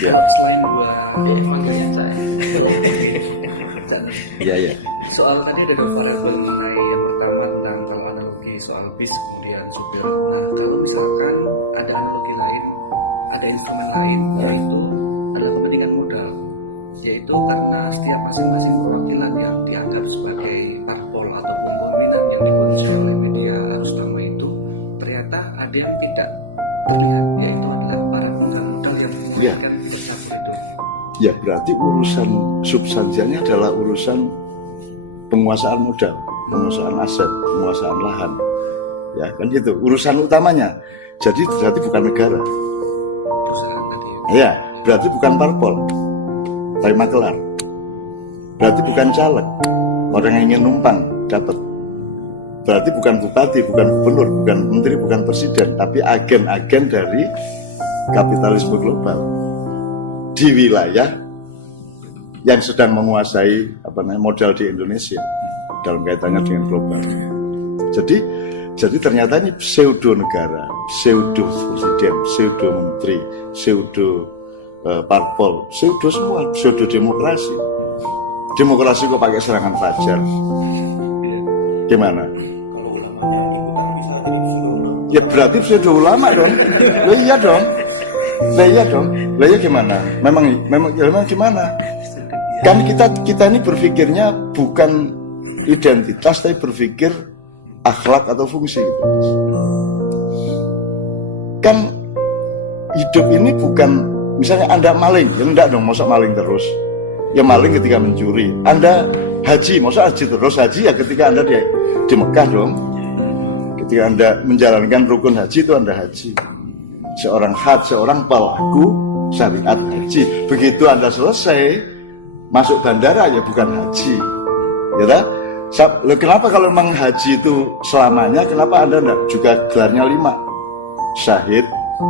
Ya. Selain dua panggilnya saya. Iya, iya. Soal tadi ada dua variabel mengenai yang pertama tentang kalau analogi soal bis kemudian supir. Nah kalau misalkan ada analogi lain, ada instrumen lain, yaitu adalah kepentingan modal, yaitu karena setiap masing-masing perwakilan yang dianggap sebagai parpol ataupun pemimpinan yang dikonsumsi oleh media arus utama itu ternyata ada yang tidak terlihat, yaitu adalah para pemegang modal yang Ya. menguasai bersatu itu. Ya, berarti urusan substansialnya adalah urusan penguasaan modal, penguasaan aset, penguasaan lahan. Ya, kan gitu. Urusan utamanya. Jadi berarti bukan negara. Perusahaan tadi. Ya, berarti bukan parpol. Tapi makelar. Berarti bukan caleg. Orang yang ingin numpang dapat. Berarti bukan bupati, bukan gubernur, bukan menteri, bukan presiden, tapi agen-agen dari kapitalisme global di wilayah yang sedang menguasai modal di Indonesia dalam kaitannya dengan global. Jadi ternyata ini pseudo negara, pseudo presiden, pseudo menteri, pseudo parpol, pseudo semua, pseudo demokrasi. Demokrasi kok pakai serangan fajar? Gimana? Ya berarti pseudo ulama dong. Lah iya dong. Lah iya gimana? Memang gimana? Kan kita ini berpikirnya bukan identitas, tapi berpikir akhlak atau fungsi gitu. Kan hidup ini bukan misalnya Anda maling, ya enggak dong, masa maling terus. Ya maling ketika mencuri. Anda haji, masa haji terus? Haji ya ketika Anda di Mekah dong. Ketika Anda menjalankan rukun haji itu Anda haji. Seorang pelaku syariat haji. Begitu Anda selesai masuk bandara ya bukan haji. Ya tak? Kenapa kalau memang haji itu selamanya, kenapa Anda enggak juga gelarnya 5? Syahid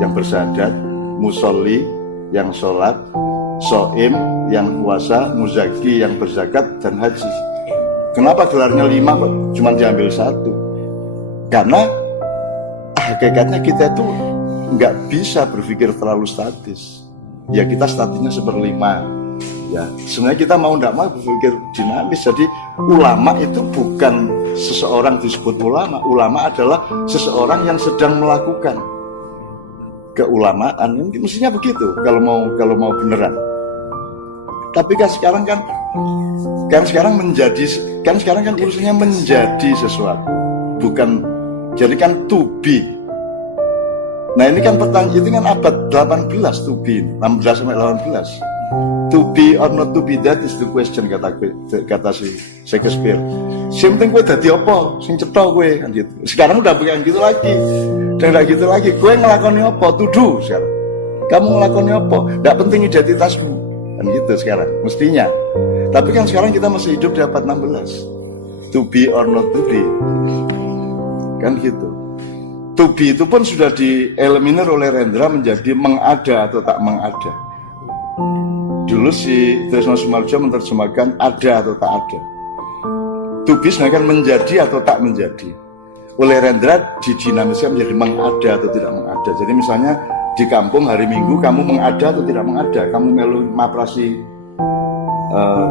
yang bersyahadat, musolli yang sholat, soim yang puasa, muzaki yang berzakat, dan haji. Kenapa gelarnya 5 kok cuma diambil 1? Karena hakikatnya kita itu nggak bisa berpikir terlalu statis. Ya kita statisnya 1/5. Ya, sebenarnya kita mau tidak mau berpikir dinamis. Jadi ulama itu bukan seseorang disebut ulama. Ulama adalah seseorang yang sedang melakukan keulamaan. Mestinya begitu kalau mau beneran. Tapi kan sekarang urusannya menjadi sesuatu, bukan jadi kan to be. Nah ini kan pertanyaan itu kan abad 18 to be, 16 sampai 18. To be or not to be, that is the question, kata si Shakespeare. Sing penting kowe dadi apa? Sing cetha kowe kan gitu. Sekarang udah bukan gitu lagi. Dan udah gitu lagi. Kowe ngelakoni apa? To do sekarang. Kamu ngelakoni apa? Enggak penting identitasmu. Kan gitu sekarang mestinya. Tapi kan sekarang kita masih hidup di abad 16. To be or not to be. Kan gitu. To be itu pun sudah dieliminir oleh Rendra menjadi mengada atau tak mengada. Dulu si Trisno Sumarjo menerjemahkan ada atau tak ada. To be sebenarnya kan menjadi atau tak menjadi. Oleh Rendra didinamiskan menjadi mengada atau tidak mengada. Jadi misalnya di kampung hari Minggu kamu mengada atau tidak mengada. Kamu melu maprasi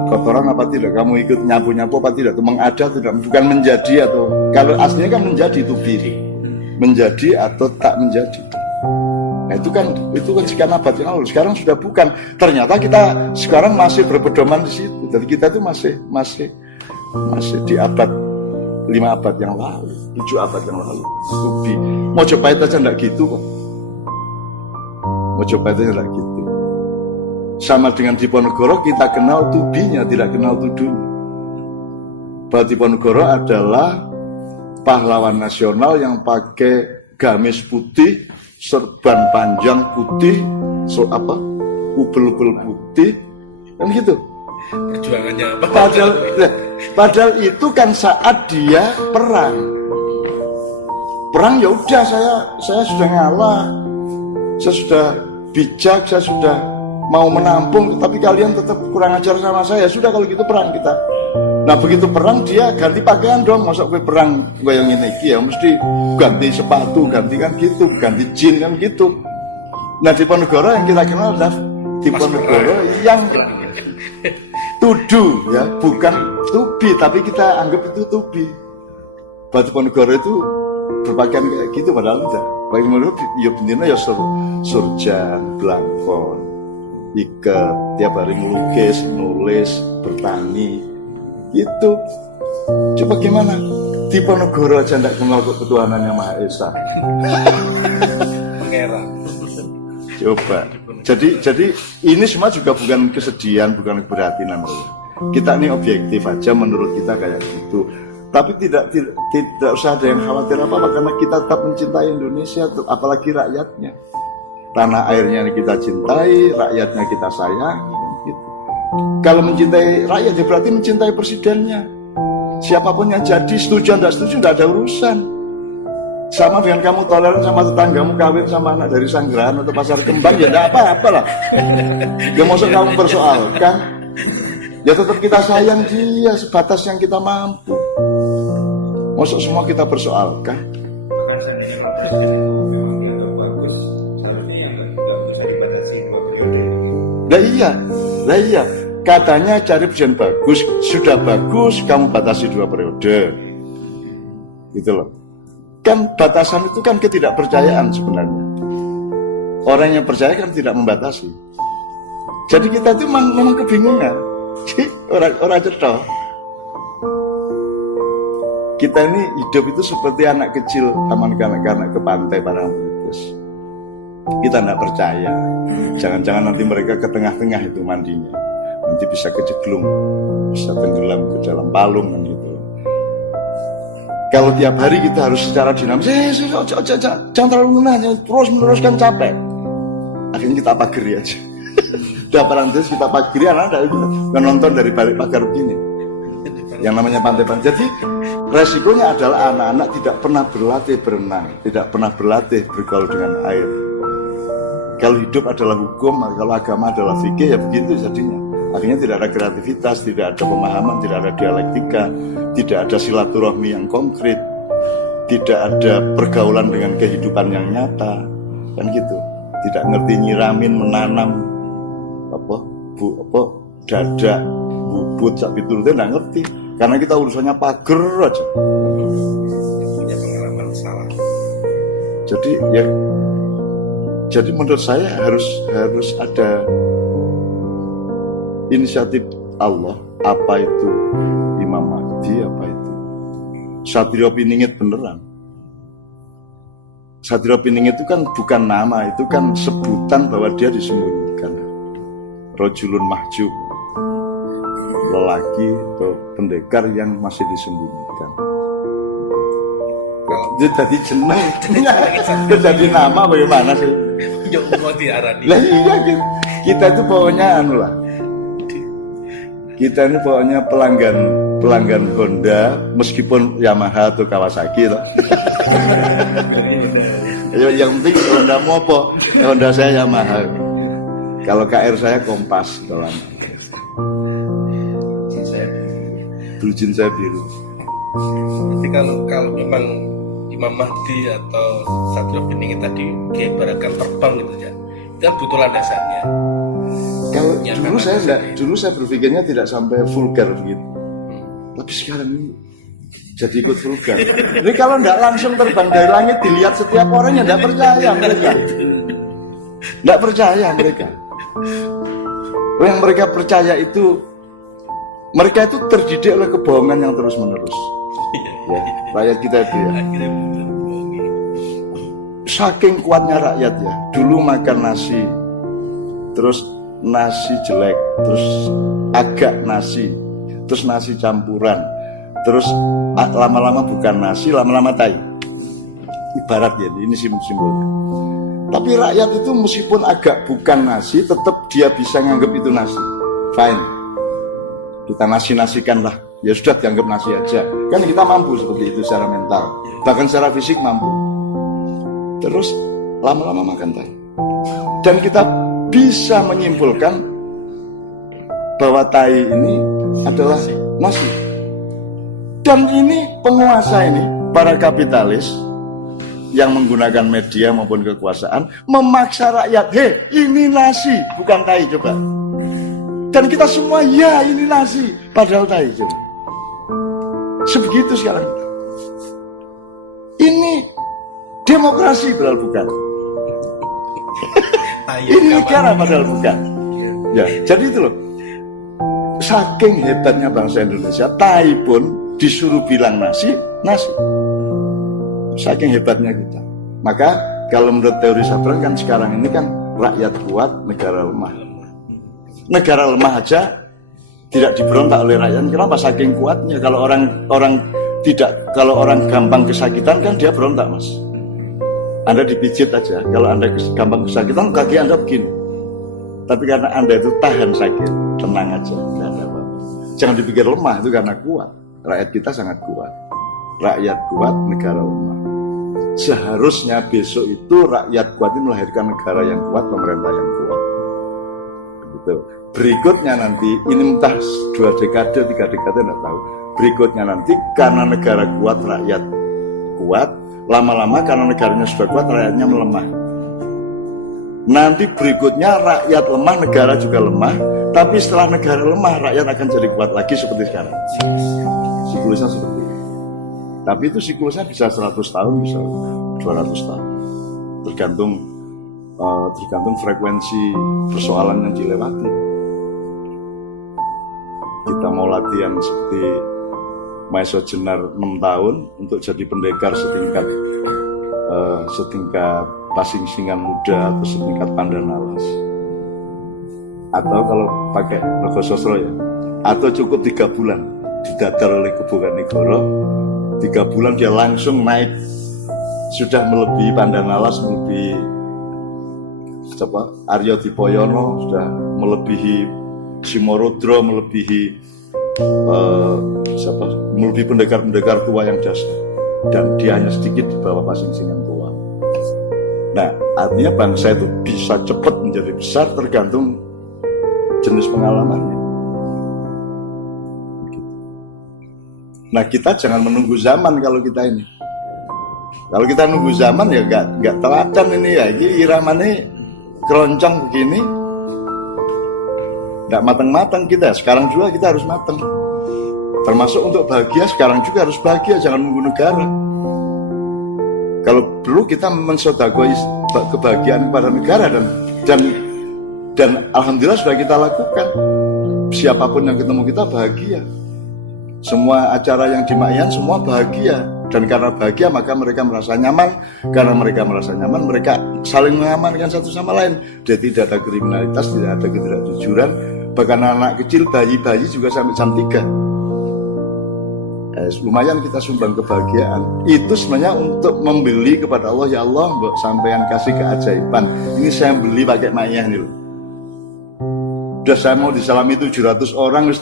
kotoran apa tidak. Kamu ikut nyapu-nyapu apa tidak. Itu mengada atau tidak. Bukan menjadi atau. Kalau aslinya kan menjadi to be. Menjadi atau tak menjadi. Nah itu kan sekian abad yang lalu. Sekarang sudah bukan. Ternyata kita sekarang masih berpedoman di situ. Jadi kita itu masih di abad 5 abad yang lalu, 7 abad yang lalu. Tubi. Mojopahit aja enggak gitu kok. Mojopahit aja enggak gitu. Sama dengan Diponegoro kita kenal tubinya, tidak kenal tuduhnya. Bahwa Diponegoro adalah pahlawan nasional yang pakai gamis putih, serban panjang putih, ubel-ubel putih, kan gitu. Perjuangannya apa? Padahal itu kan saat dia perang ya udah saya sudah ngalah, saya sudah bijak, saya sudah mau menampung, tapi kalian tetap kurang ajar sama saya. Sudah kalau gitu perang kita. Nah begitu perang dia ganti pakaian dong, masa gue perang gue yang ini ya mesti ganti sepatu, ganti kan gitu, ganti jin kan gitu. Nah Diponegoro yang kita kenal adalah Diponegoro yang tudu ya, bukan tubi, tapi kita anggap itu tubi. Bahwa Diponegoro itu berpakaian kayak gitu, padahal enggak. Baik menurut ya bendina ya surjan, blangkon, ikat, tiap hari ngelukis, nulis, bertani, gitu. Coba gimana? Diponegoro aja enggak kenal ketuhanan yang Maha Esa. Pangeran. Coba. Jadi ini semua juga bukan kesedihan, bukan keprihatinan. Kita ini objektif aja, menurut kita kayak gitu. Tapi tidak usah ada yang khawatir apa-apa, karena kita tetap mencintai Indonesia, apalagi rakyatnya. Tanah airnya kita cintai, rakyatnya kita sayangi, gitu. Kalau mencintai rakyat ya berarti mencintai presidennya. Siapapun yang jadi, setuju tidak setuju, tidak ada urusan. Sama dengan kamu toleran sama tetanggamu kawin sama anak dari Sanggrahan atau Pasar Kembang, ya tidak apa-apa lah. Ya maksud kamu persoalkan, ya tetap kita sayang dia sebatas yang kita mampu. Maksud semua kita persoalkan. Lah iya, katanya cari presiden bagus, sudah bagus kamu batasi 2 periode, gitu loh. Kan batasan itu kan ketidakpercayaan sebenarnya. Orang yang percaya kan tidak membatasi. Jadi kita itu memang kebingungan. Orang cetok. Kita ini hidup itu seperti anak kecil taman kanak-kanak ke pantai Parangtritis. Kita tidak percaya. Jangan-jangan nanti mereka ke tengah-tengah itu mandinya. Nanti bisa kejeglung, bisa tenggelam ke dalam palung kan gitu. Kalau tiap hari kita harus secara dinamis, jangan terlalu nanya, terus meneruskan capek. Akhirnya kita pageri aja. Udah Parangtritis kita pageri, anak-anak itu nonton dari balik pagar begini. Yang namanya pantai-pantai. Jadi resikonya adalah anak-anak tidak pernah berlatih berenang, tidak pernah berlatih bergaul dengan air. Kalau hidup adalah hukum, kalau agama adalah fikih, ya begitu jadinya. Akhirnya tidak ada kreativitas, tidak ada pemahaman, tidak ada dialektika, tidak ada silaturahmi yang konkret, tidak ada pergaulan dengan kehidupan yang nyata, kan gitu. Tidak ngerti nyiramin, menanam dadak, bubut, sak pitulute nggak ngerti. Karena kita urusannya pager aja. Punya pengalaman salah. Jadi menurut saya harus ada inisiatif Allah. Apa itu Imam Mahdi, apa itu Satrio Piningit beneran. Satrio Piningit itu kan bukan nama, itu kan sebutan bahwa dia disembunyikan. Rojulun mahjub, lelaki atau pendekar yang masih disembunyikan. Dia jadi jeneng, dia jadi nama bagaimana sih? Ya mau diarani. Lah iya, kita itu pokoknya anu lah. Kita ini pokoknya pelanggan Honda, meskipun Yamaha atau Kawasaki lah. Yang penting Honda mau apa? Honda saya Yamaha. Kalau KR saya Kompas, kalau blue jeans saya biru. Jadi kalau memang Imam Mahdi atau Satrio Piningit tadi diibaratkan terbang gitu ya, itu kan butuh landasannya. Kalau dulu saya berpikirnya tidak sampai vulgar begitu. Tapi sekarang ini jadi ikut vulgar. Ini kalau tidak langsung terbang dari langit dilihat setiap orang yang tidak percaya mereka. Tidak percaya mereka. Yang mereka percaya itu, mereka itu terdidik oleh kebohongan yang terus menerus. Ya, rakyat kita itu ya. Saking kuatnya rakyat ya. Dulu makan nasi, terus nasi jelek, terus agak nasi, terus nasi campuran, terus lama-lama bukan nasi, lama-lama tai. Ibarat ya, ini simbol-simbolnya. Tapi rakyat itu meskipun agak bukan nasi, tetap dia bisa nganggap itu nasi. Fine, kita nasi-nasikan lah. Ya sudah, dianggap nasi aja. Kan kita mampu seperti itu secara mental, bahkan secara fisik mampu. Terus lama-lama makan tai. Dan kita bisa menyimpulkan bahwa tai ini adalah nasi. Dan ini penguasa ini, para kapitalis, yang menggunakan media maupun kekuasaan memaksa rakyat, hei ini nasi bukan tai, coba. Dan kita semua ya ini nasi padahal tai, coba. Sebegitu sekarang. Ini demokrasi padahal bukan. Ini negara padahal bukan. Ya, jadi itu loh. Saking hebatnya bangsa Indonesia, tai pun disuruh bilang nasi, nasi. Saking hebatnya kita. Maka kalau menurut teori Sabran kan sekarang ini kan rakyat kuat, negara lemah. Negara lemah aja tidak diberontak oleh rakyat. Kenapa? Saking kuatnya. Kalau kalau orang gampang kesakitan kan dia berontak, Mas. Anda dipijit aja. Kalau Anda gampang kesakitan, kaki Anda begini. Tapi karena Anda itu tahan sakit, tenang aja, tidak ada apa-apa. Jangan dipikir lemah, itu karena kuat. Rakyat kita sangat kuat. Rakyat kuat, negara lemah. Seharusnya besok itu rakyat kuat ini melahirkan negara yang kuat, pemerintah yang kuat. Begitu. Berikutnya nanti, ini entah 2 dekade, 3 dekade, tidak tahu. Berikutnya nanti, karena negara kuat, rakyat kuat, lama-lama karena negaranya sudah kuat, rakyatnya melemah. Nanti berikutnya rakyat lemah, negara juga lemah. Tapi setelah negara lemah, rakyat akan jadi kuat lagi seperti sekarang. Siklusnya seperti itu. Tapi itu siklusnya bisa 100 tahun, bisa 200 tahun. Tergantung frekuensi persoalan yang dilewati. Kita mau latihan seperti Maeso Jenar 6 tahun untuk jadi pendekar setingkat Pasing Singan Muda atau setingkat Pandanalas. Atau kalau pakai Rego Sosro ya, atau cukup 3 bulan didadar oleh Keboganegoro, 3 bulan dia langsung naik, sudah melebihi Pandanalas, melebihi Aryo Dipoyono, sudah melebihi Simorodro, melebihi melebihi pendekar-pendekar tua yang dasar, dan dia hanya sedikit di bawah Pasing Singan tua. Nah, artinya bangsa itu bisa cepat menjadi besar tergantung jenis pengalamannya. Nah, kita jangan menunggu zaman kalau kita ini. Kalau kita nunggu zaman ya nggak teladan ini ya. Ini iramanya keroncong begini, nggak matang-matang kita. Sekarang juga kita harus matang. Termasuk untuk bahagia sekarang juga harus bahagia, jangan nunggu negara. Kalau perlu kita mensodakoi kebahagiaan kepada negara dan alhamdulillah sudah kita lakukan. Siapapun yang ketemu kita bahagia. Semua acara yang di Makyan semua bahagia, dan karena bahagia maka mereka merasa nyaman. Karena mereka merasa nyaman, mereka saling mengamankan satu sama lain. Jadi tidak ada kriminalitas, tidak ada ketidakjujuran. Bahkan anak kecil, bayi-bayi juga sampai jam 3. Lumayan kita sumbang kebahagiaan. Itu sebenarnya untuk membeli kepada Allah, ya Allah, mbok sampean kasih keajaiban. Ini saya beli pakai Makyan ini loh. Udah saya mau disalami 700 orang, wis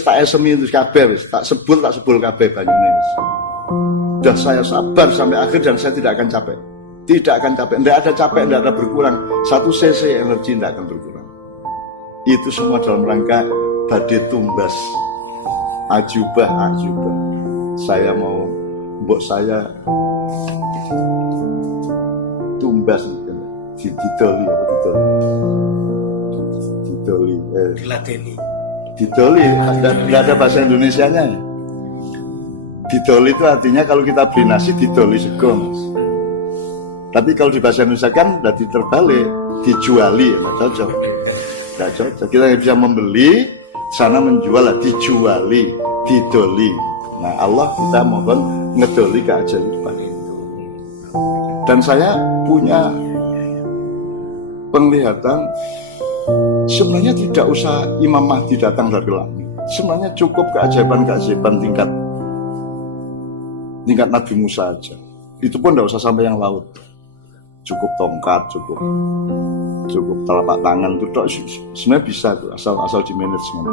tak esemi itu kabeh, wis tak sebul kabeh banyune wis. Udah saya sabar sampai akhir dan saya tidak akan capek. Tidak akan capek, tidak ada capek, tidak ada berkurang. 1 cc energi tidak akan berkurang. Itu semua dalam rangka badhe tumbas ajubah. Saya mau mbok saya tumbas didoli tidak ada bahasa Indonesianya ya. Didoli itu artinya kalau kita beli nasi didoli sego, Mas. Tapi kalau di bahasa Indonesia kan berarti terbalik, dijuali, nggak cocok. Kita bisa membeli, sana menjual, dijuali, didoli. Nah, Allah kita mohon ngedoli keajaiban. Dan saya punya penglihatan, sebenarnya tidak usah Imam Mahdi datang dari langit. Sebenarnya cukup keajaiban-keajaiban tingkat Nabi Musa aja. Itu pun tidak usah sampai yang laut. Cukup tongkat, cukup telapak tangan itu sebenarnya bisa tuh, asal di manajemen.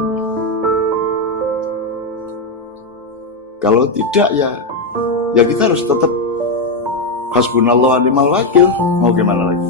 Kalau tidak ya kita harus tetap hasbunallah wa ni'mal wakil. Mau gimana lagi?